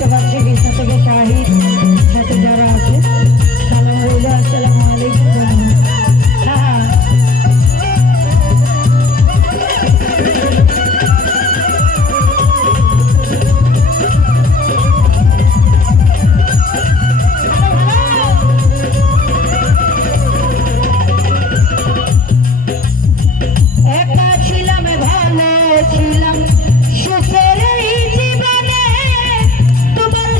দেখতে পাচ্ছি কৃষ্ণ থেকে শাহিদ সাথে যারা আছে সালাম রইল আসসালামু আলাইকুম। হ্যাঁ একা ছিলাম ভালো ছিলাম সুখের এই জীবনে তোমার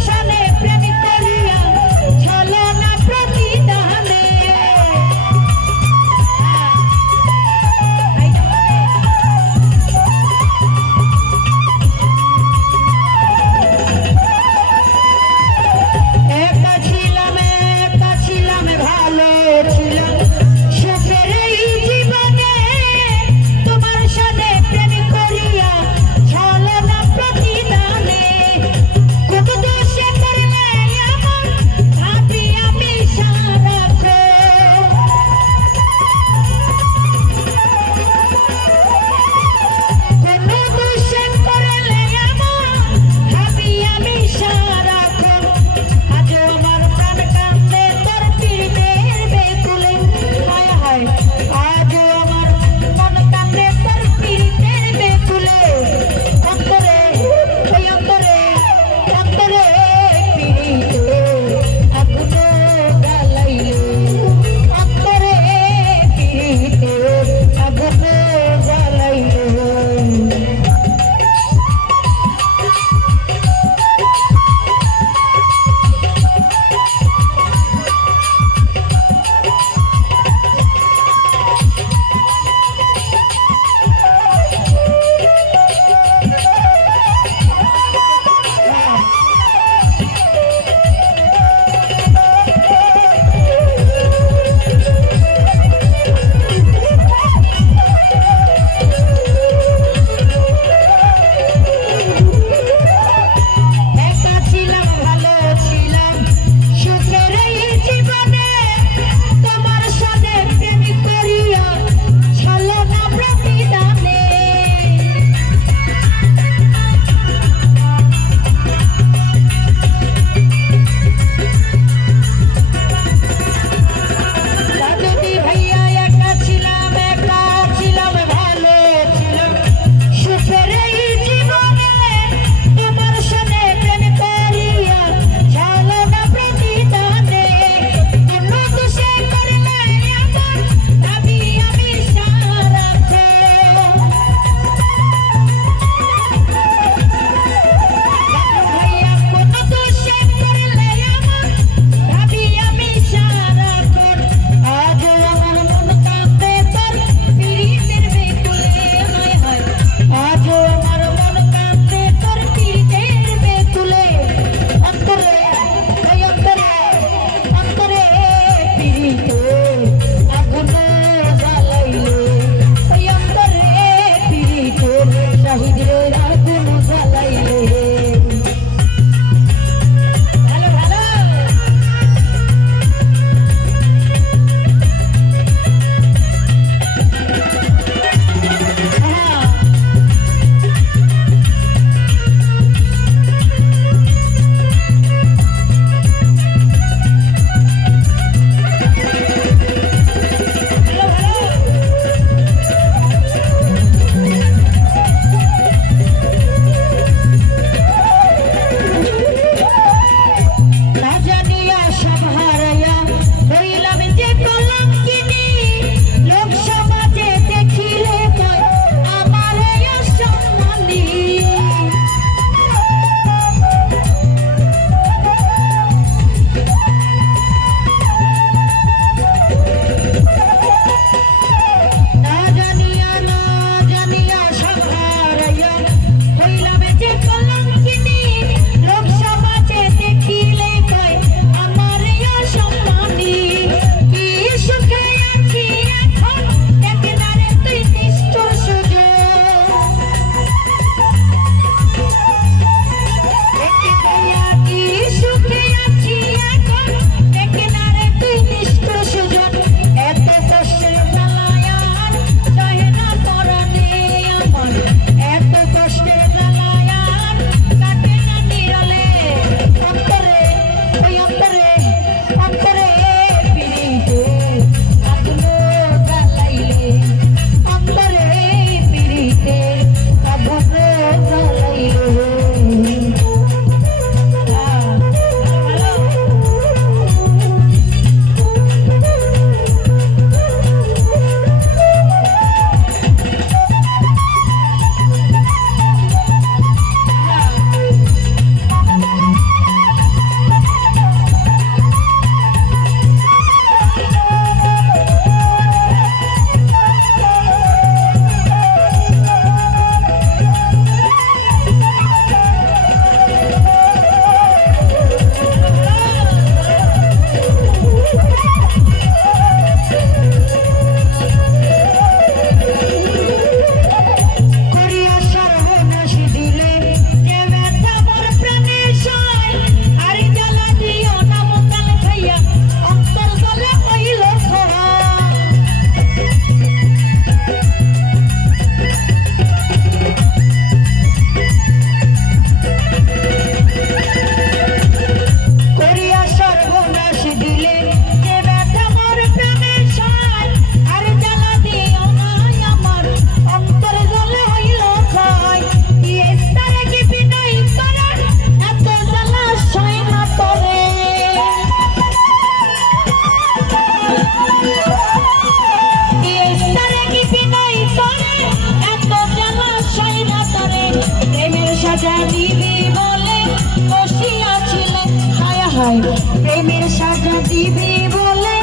হায় প্রেমের সাজা দিবি বলে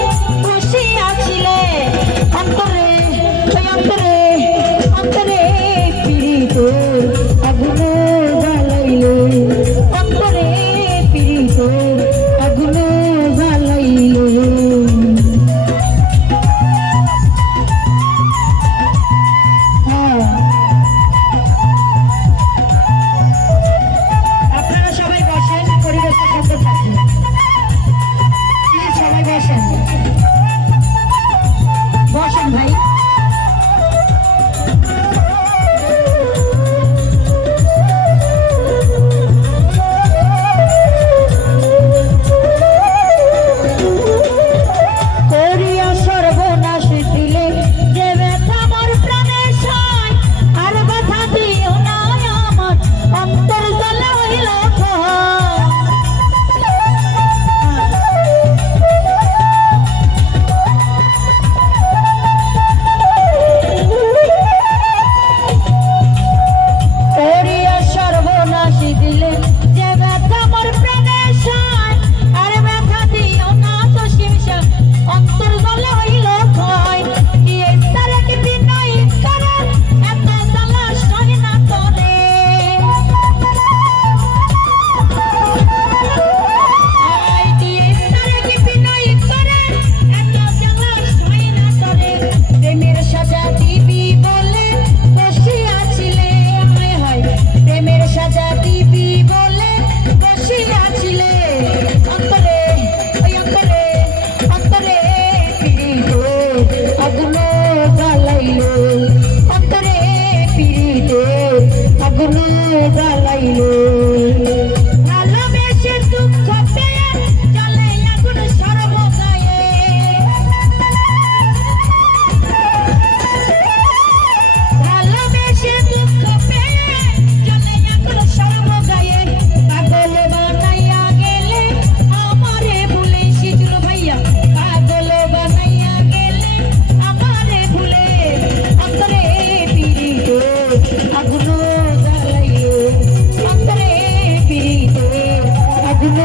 বসিয়াছিলে অন্তরে ওই অন্তরে অন্তরে পিড়িতে আগুন জ্বালাইলে অন্তরে পিড়িতে আগুন জ্বালাইলে আপনারা সবাই বসেন, পরিবেশটা সুন্দর থাকবে। প্লিজ সবাই বসেন, বসেন ভাই। করিয়া সর্বনাশ দিলে যে ব্যথা মোর প্রাণে সয়, আর ব্যথা দিও না আমার অন্তর জ্বালা হইল করিয়া সর্বনাশ দিলে যে ব্যথা মোর প্রাণে সয়, আর ব্যথা দিও না জসিমশা অন্তর জ্বালা হইল ক্ষয়। দিয়ে তারে কি বিনয় করে এত জ্বালা সয় না তোরে, দিয়ে তারে কি বিনয় করে এত জ্বালা সয় না তোরে। প্রেমের সাজা দিবি বলে বসিয়াছিলে, হায় হায় প্রেমের সাজা দিবি বলে বসিয়াছিলে অন্তরে ওই অন্তরে অন্তরে পিড়িতে আগুন জ্বালাইলে অন্তরে পিড়িতে আগুন জ্বালাইলে ভালোবেসে দুঃখ পেয়ে জ্বলে আগুন সর্বগায়ে, ভালোবেসে দুঃখ পেয়ে জ্বলে আগুন সর্বগায়ে। পাগল বানাইয়া গেলে আমারে ভুলে সিজুল ভাইয়া, পাগল বানাইয়া গেলে আমারে ভুলে অন্তরে পিড়িতে আগুন জ্বালাইলে অন্তরে পিড়িতে আগুন